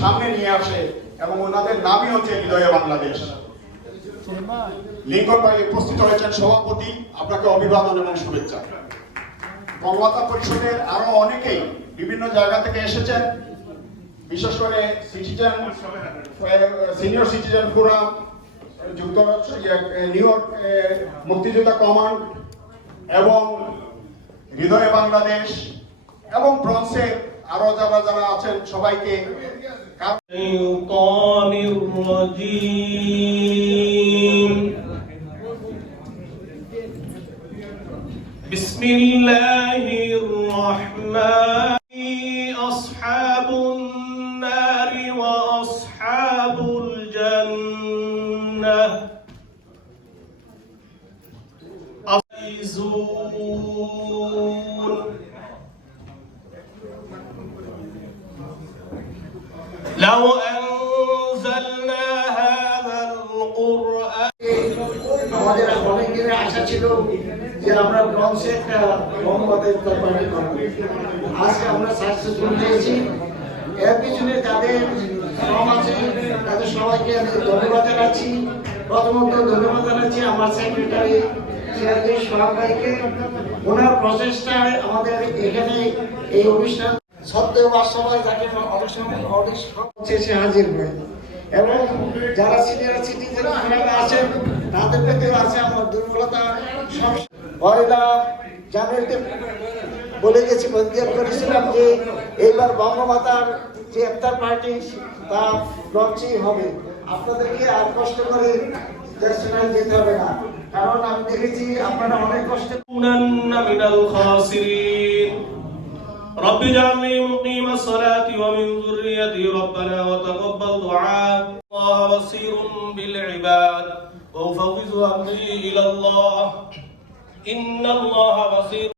সামনে নিয়ে আসে এবং ওনাদের নামই হচ্ছে হৃদয়ে বাংলাদেশ। লিঙ্কন ভাই উপস্থিত হয়েছেন সভাপতি আপনাকে অভিবাদন এবং শুভেচ্ছা। বঙ্গমাতা পরিষদের আরও অনেকেই বিভিন্ন জায়গা থেকে এসেছেন বিশেষ করে সিটিজেন সিনিয়র সিটিজেন ফোরাম যুক্তরাষ্ট্র ইয়ে, নিউ ইয়র্ক মুক্তিযোদ্ধা কমান্ড এবং হৃদয়ে বাংলাদেশ এবং ব্রন্সের আরো যারা যারা আছেন সবাইকে কার- الشيطان الرجيم بسم الله الرحمن أصحاب النار وأصحاب الجنة فائزون لو أنزلنا هذا القرآن আমাদের অনেক দিনের আশা ছিল যে আমরা ব্রঞ্জে একটা মোহাম্মদের তরবারি করব আজকে আমরা সাকসেসফুল হয়েছি এর পিছনে যাদের শ্রম আছে তাদের সবাইকে আমি ধন্যবাদ জানাচ্ছি প্রথমত ধন্যবাদ জানাচ্ছি আমার সেক্রেটারি সিরাজুল সোহাগ ভাইকে ওনার প্রচেষ্টায় আমাদের এখানে এই অনুষ্ঠান যাকে সময় এবং যারা সিনিয়র সিটিজেন আছেন, তাদের ক্ষেত্রে আছে আমার দুর্বলতা। সব জানুয়ারিতে বলে গেছি বন্দিয়ার করেছিলাম যে এইবার বঙ্গমাতার যে একটা পার্টি তা লঞ্চই হবে। আপনাদেরকে আর কষ্ট করে যেতে হবে না। কারণ আমি দেখেছি আপনারা অনেক কষ্ট মিনাল مقيم الصلاة ومن ذريتي ربنا وتقبل دعاء. الله بصير بالعباد. وأفوض أمري إلى الله. إن الله بصير